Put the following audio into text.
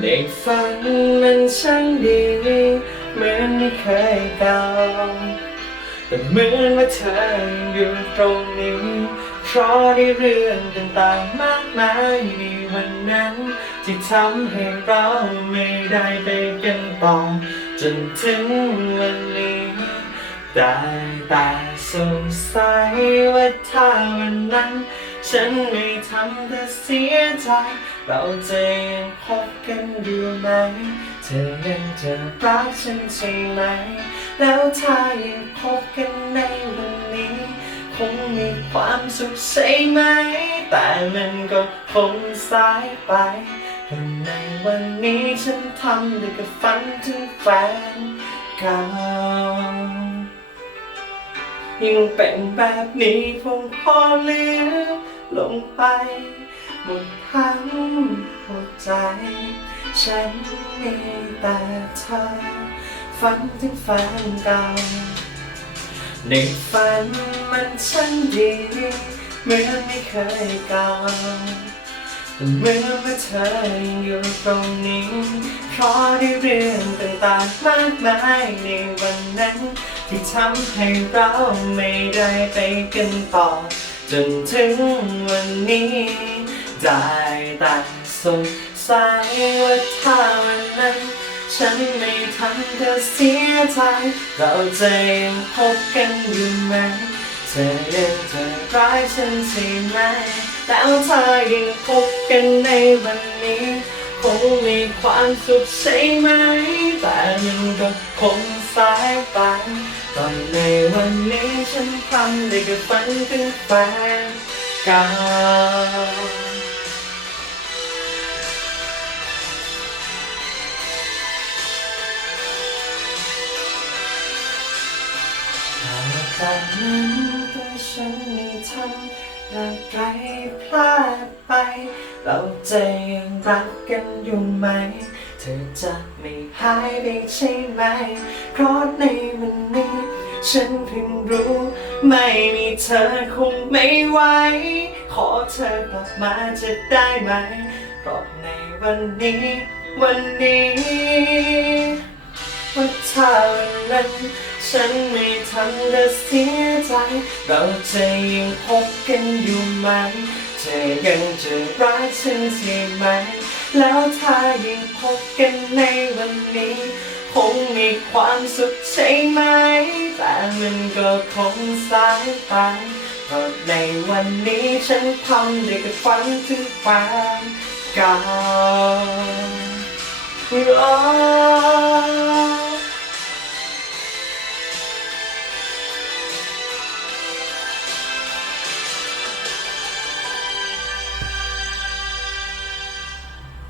ในฝันมันช่างดีเหมือนไม่เคยเก่าแต่เหมือนว่าเธออยู่ตรงนี้เพราะได้เรื่องต่างๆมากมายในวันนั้นที่ทำให้เราไม่ได้ไปกันต่อจนถึงวันนี้ได้แต่สงสัยว่าถ้าวันนั้น ฉันไม่ทำเธอเสียใจ เราจะยังคบกันอยู่ไหม เธอยังจะรักฉันใช่ไหม แล้วถ้ายังคบกันในวันนี้ คงมีความสุขใช่ไหม แต่มันก็คงสายไปเพราในวันนี้ฉันทำได้แค่ฝันถึงแฟนเก่ายังเป็นแบบนี้คงพอลืม ลงไปหมดทั้งหัวใจ ฉันมีแต่เธอฝันถึงแฟนเก่าในฝันมันช่างดีเหมือนไม่เคยเก่าแต่เมื่อว่าเธออยู่ตรงนี้เพราะได้เรื่องต่างๆมากมายในวันนั้น ที่ทำให้เราไม่ได้ไปกันต่อ จนถึงวันนี้ ได้แต่สงสัยว่าถ้าวันนั้น ฉันไม่ทำเธอเสียใจ เราจะยังพบกันอยู่ไหม เธอยังจะรักฉันใช่ไหมแล้วถ้ายังพบกันในวันนี้ คงมีความสุขใช่ไหม แต่มันก็คง สายไปตอนในวันนี้ฉันทำได้แค่ฝันถึงแฟนเก่าจากนั้นตัวฉันไม่ทำอะไรพลาดไป เราจะยังรักกันอยู่ไหม เธอจะไม่หายไปใช่ไหม เพราะในวันนี้ ฉันเพิ่งรู้ ไม่มีเธอคงไม่ไหว ขอเธอกลับมาจะได้ไหม เพราะในวันนี้ วันนี้ว่าถ้าวันนั้นฉันไม่ทำเธอเสียใจ เราจะยังพบกันอยู่ไหม เธอยังจะรักฉันใช่ไหม แล้วถ้ายังพบกันในวันนี้ คงมีความสุขใช่ไหม แต่มันก็คงสายไปเพราะในวันนี้ฉันทำได้แค่ฝันถึงแฟนเก่าร้อ